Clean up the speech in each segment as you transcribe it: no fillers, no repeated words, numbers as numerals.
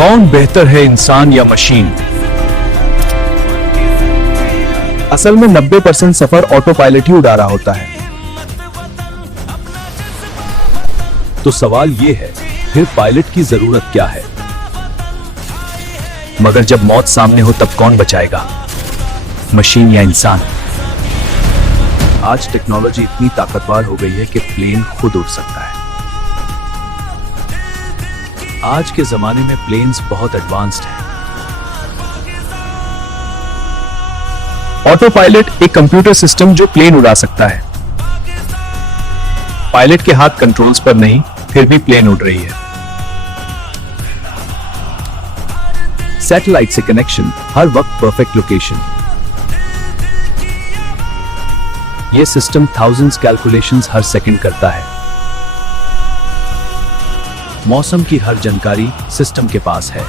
कौन बेहतर है, इंसान या मशीन? असल में 90% सफर ऑटो पायलट ही उड़ा रहा होता है। तो सवाल ये है, फिर पायलट की जरूरत क्या है? मगर जब मौत सामने हो तब कौन बचाएगा, मशीन या इंसान? आज टेक्नोलॉजी इतनी ताकतवर हो गई है कि प्लेन खुद उड़ सकता है। आज के जमाने में प्लेन्स बहुत एडवांस्ड हैं। ऑटो पायलट एक कंप्यूटर सिस्टम जो प्लेन उड़ा सकता है। पायलट के हाथ कंट्रोल्स पर नहीं, फिर भी प्लेन उड़ रही है। सैटेलाइट से कनेक्शन, हर वक्त परफेक्ट लोकेशन। यह सिस्टम थाउजेंड्स कैलकुलेशंस हर सेकंड करता है। मौसम की हर जानकारी सिस्टम के पास है।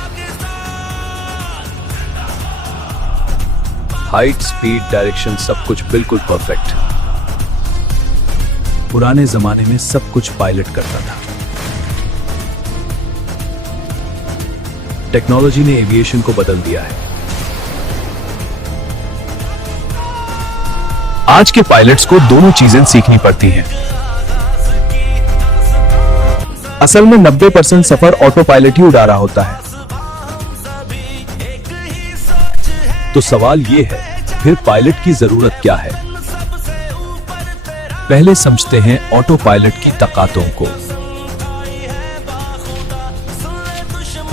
हाइट, स्पीड, डायरेक्शन, सब कुछ बिल्कुल परफेक्ट। पुराने जमाने में सब कुछ पायलट करता था। टेक्नोलॉजी ने एविएशन को बदल दिया है। आज के पायलट्स को दोनों चीजें सीखनी पड़ती हैं। असल में 90% सफर ऑटो पायलट ही उड़ा रहा होता है। तो सवाल ये है, फिर पायलट की जरूरत क्या है? पहले समझते हैं ऑटो पायलट की ताकतों को।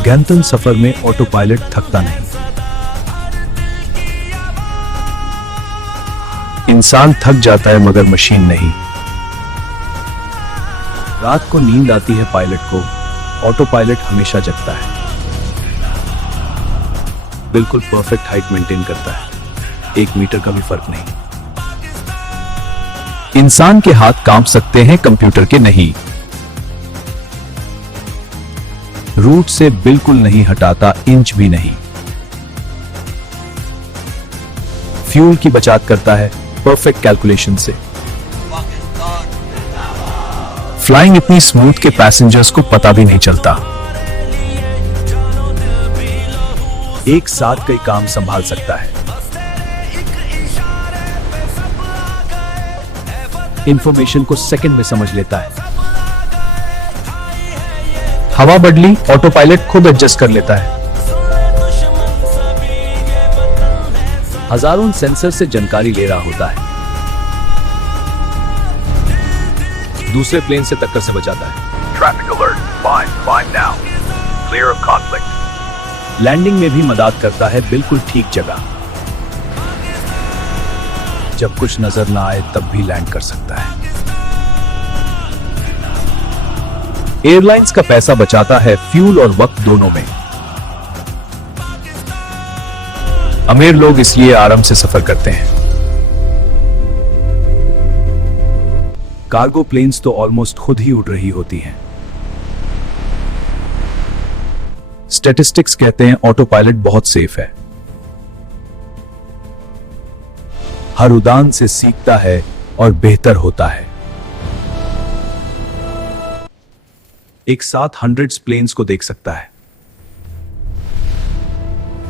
गंतव्य सफर में ऑटो पायलट थकता नहीं। इंसान थक जाता है मगर मशीन नहीं। रात को नींद आती है पायलट को, ऑटो पायलट हमेशा जगता है। बिल्कुल परफेक्ट हाइट मेंटेन करता है, 1 मीटर का भी फर्क नहीं। इंसान के हाथ कांप सकते हैं, कंप्यूटर के नहीं। रूट से बिल्कुल नहीं हटाता, इंच भी नहीं। फ्यूल की बचत करता है, परफेक्ट कैलकुलेशन से। फ्लाइंग इतनी स्मूथ के पैसेंजर्स को पता भी नहीं चलता। एक साथ कई काम संभाल सकता है। इंफॉर्मेशन को सेकंड में समझ लेता है। हवा बदली, ऑटो पायलट खुद एडजस्ट कर लेता है। हजारों सेंसर से जानकारी ले रहा होता है। दूसरे प्लेन से टक्कर से बचाता है। Traffic alert. Find now. Clear of conflict. Landing में भी मदद करता है, बिल्कुल ठीक जगह। जब कुछ नजर ना आए तब भी लैंड कर सकता है। एयरलाइंस का पैसा बचाता है, फ्यूल और वक्त दोनों में। अमीर लोग इसलिए आराम से सफर करते हैं। कार्गो प्लेन्स तो ऑलमोस्ट खुद ही उड़ रही होती हैं। स्टैटिस्टिक्स कहते हैं ऑटो पायलट बहुत सेफ है। हर उड़ान से सीखता है और बेहतर होता है। एक साथ 100 प्लेन्स को देख सकता है।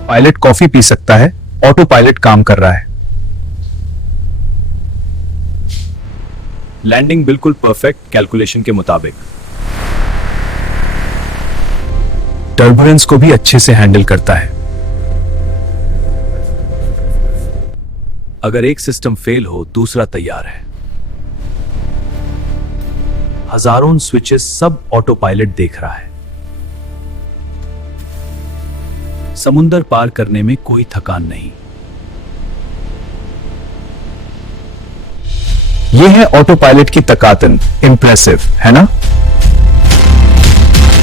पायलट कॉफी पी सकता है, ऑटो पायलट काम कर रहा है। लैंडिंग बिल्कुल परफेक्ट, कैलकुलेशन के मुताबिक। टर्बुलेंस को भी अच्छे से हैंडल करता है। अगर एक सिस्टम फेल हो, दूसरा तैयार है। हजारों स्विचेस, सब ऑटो पायलट देख रहा है। समुंदर पार करने में कोई थकान नहीं। यह है ऑटो पायलट की ताकत। इंप्रेसिव है ना?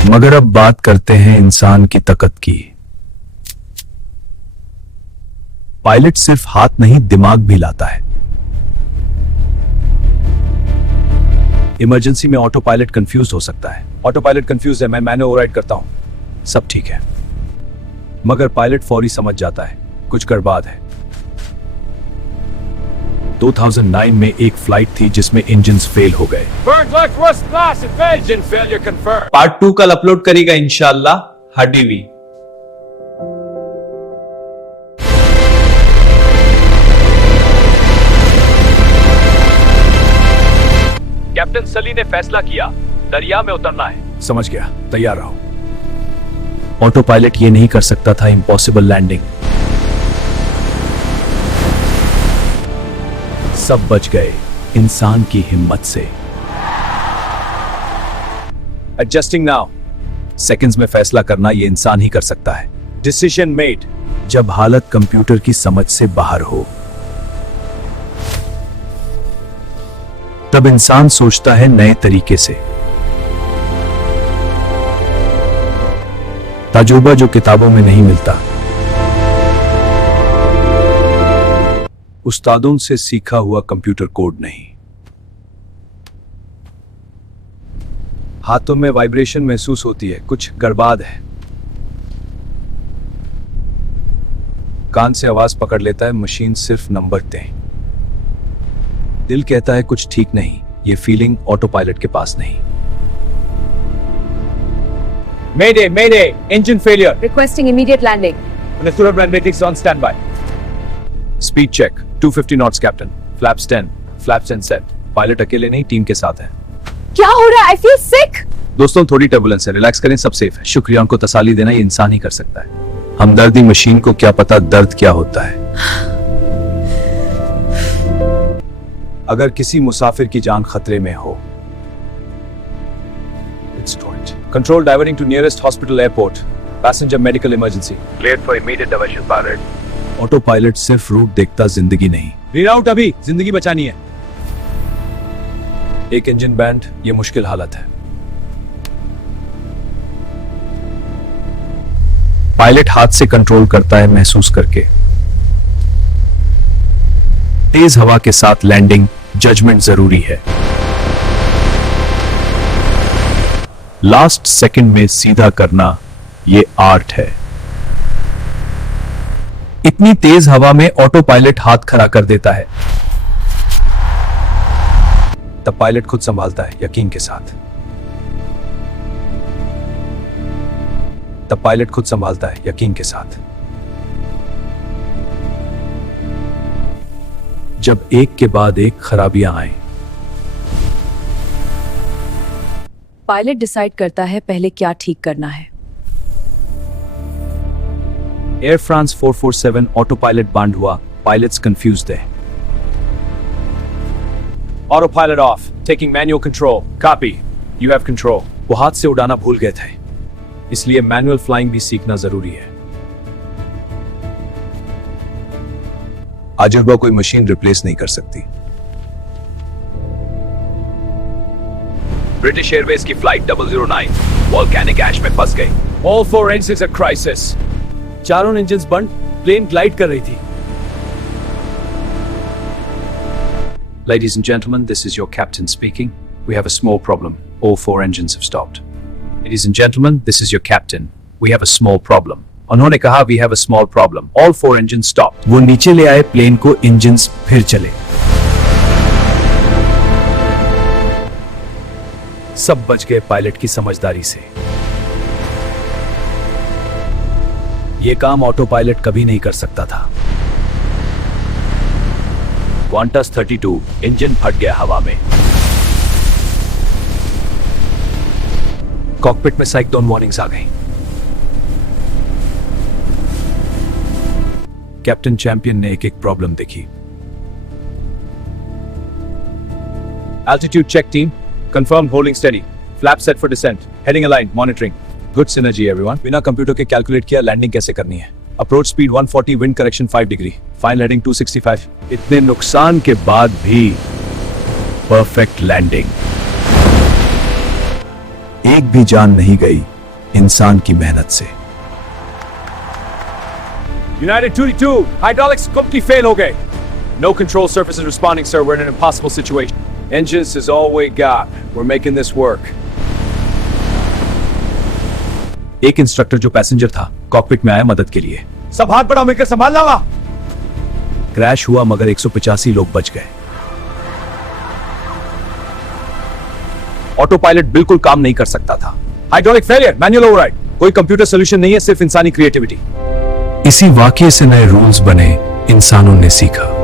मगर अब बात करते हैं इंसान की ताकत की। पायलट सिर्फ हाथ नहीं, दिमाग भी लाता है। इमरजेंसी में ऑटो पायलट कंफ्यूज हो सकता है। ऑटो पायलट कंफ्यूज है, मैं मैनुअल ओवरराइड करता हूं, सब ठीक है। मगर पायलट फौरी समझ जाता है, कुछ गड़बड़ है। 2009 में एक फ्लाइट थी जिसमें इंजन्स फेल हो गए। पार्ट 2 कल अपलोड करेगा इंशाल्लाह हडीवी। कैप्टन सली ने फैसला किया, दरिया में उतरना है। समझ गया, तैयार रहो। ऑटो पायलट ये नहीं कर सकता था इम्पॉसिबल लैंडिंग। सब बच गए इंसान की हिम्मत से। Adjusting now. सेकंड्स में फैसला करना ये इंसान ही कर सकता है। Decision made. जब हालत कंप्यूटर की समझ से बाहर हो, तब इंसान सोचता है नए तरीके से। तजुर्बा जो किताबों में नहीं मिलता। उस्तादों से सीखा हुआ कंप्यूटर कोड नहीं। हाथों में वाइब्रेशन महसूस होती है, कुछ गड़बड़ है। कान से आवाज पकड़ लेता है, मशीन सिर्फ नंबर दें। दिल कहता है कुछ ठीक नहीं, ये फीलिंग ऑटो पायलट के पास नहीं। Mayday, Mayday, engine failure. Requesting immediate landing. Nasura Magnetics on standby. Speed check, 250 knots, Captain. Flaps 10, flaps 10 set. Pilot अकेले नहीं, टीम के साथ है। क्या हो रहा है? I feel sick. दोस्तों थोड़ी टर्बुलेंस है, रिलैक्स करें, सब सेफ है। शुक्रिया, उनको तसल्ली देना ये इंसान ही कर सकता है। हमदर्दी मशीन को क्या पता दर्द क्या होता है। अगर किसी मुसाफिर की जान खतरे में हो, Control diverting to nearest hospital airport. Passenger medical emergency. Cleared for immediate diversion, pilot. Auto pilot सिर्फ रूट देखता, जिंदगी नहीं। रीराउट अभी, जिंदगी बचानी है। एक इंजन बैंड, ये मुश्किल हालत है। पायलट हाथ से कंट्रोल करता है, महसूस करके। तेज हवा के साथ लैंडिंग, जजमेंट जरूरी है। लास्ट सेकंड में सीधा करना, ये आर्ट है। इतनी तेज हवा में ऑटो पायलट हाथ खड़ा कर देता है। तब पायलट खुद संभालता है, यकीन के साथ। तब पायलट खुद संभालता है, यकीन के साथ। जब एक के बाद एक खराबियां आए, पायलट डिसाइड करता है पहले क्या ठीक करना है। एयर फ्रांस 447 ऑटो पायलट बंद हुआ, पायलट्स कंफ्यूज्ड है। Auto pilot of, taking manual control, copy, you have control. वो हाथ से उड़ाना भूल गए थे, इसलिए मैनुअल फ्लाइंग भी सीखना जरूरी है। अजूबा कोई मशीन रिप्लेस नहीं कर सकती। ब्रिटिश एयरवेज की फ्लाइट 009 वोल्केनिक ऐश में फंस गई। All 4 engines are crisis. चारों इंजन्स बंद, प्लेन ग्लाइड कर रही थी। Ladies and gentlemen, this is your captain speaking. We have a small problem. All 4 engines have stopped. Ladies and gentlemen, this is your captain. We have a small problem. उन्होंने कहा we have a small problem. All 4 engines stopped. वो नीचे ले आए plane को, engines फिर चले। सब बच गए पायलट की समझदारी से। यह काम ऑटो पायलट कभी नहीं कर सकता था। क्वांटस 32 इंजन फट गया हवा में। कॉकपिट में साइक्लोन वार्निंग्स आ गई। कैप्टन चैंपियन ने एक एक प्रॉब्लम देखी। Altitude check team. Confirmed holding steady. Flap set for descent. Heading aligned. Monitoring. Good synergy everyone. बिना कंप्यूटर के कैलकुलेट किया लैंडिंग कैसे करनी है। Approach speed 140, wind correction 5 degree, final heading 265। इतने नुकसान के बाद भी परफेक्ट लैंडिंग। एक भी जान नहीं गई इंसान की मेहनत से। United 22, hydraulics completely fail हो गए। No control surfaces responding, sir. We're in an impossible situation. Engines is all we got. We're making this work. एक इंस्ट्रक्टर जो पैसेंजर था कॉकपिट में आया मदद के लिए। सब हाथ बढ़ाओ, मिलकर संभालना होगा। क्रैश हुआ मगर 185 लोग बच गए। ऑटो पायलट बिल्कुल काम नहीं कर सकता था। हाइड्रोलिक फेलियर, मैनुअल ओवरराइड, कोई कंप्यूटर सोल्यूशन नहीं है, सिर्फ इंसानी क्रिएटिविटी। इसी वाकये से नए रूल्स बने, इंसानों ने सीखा।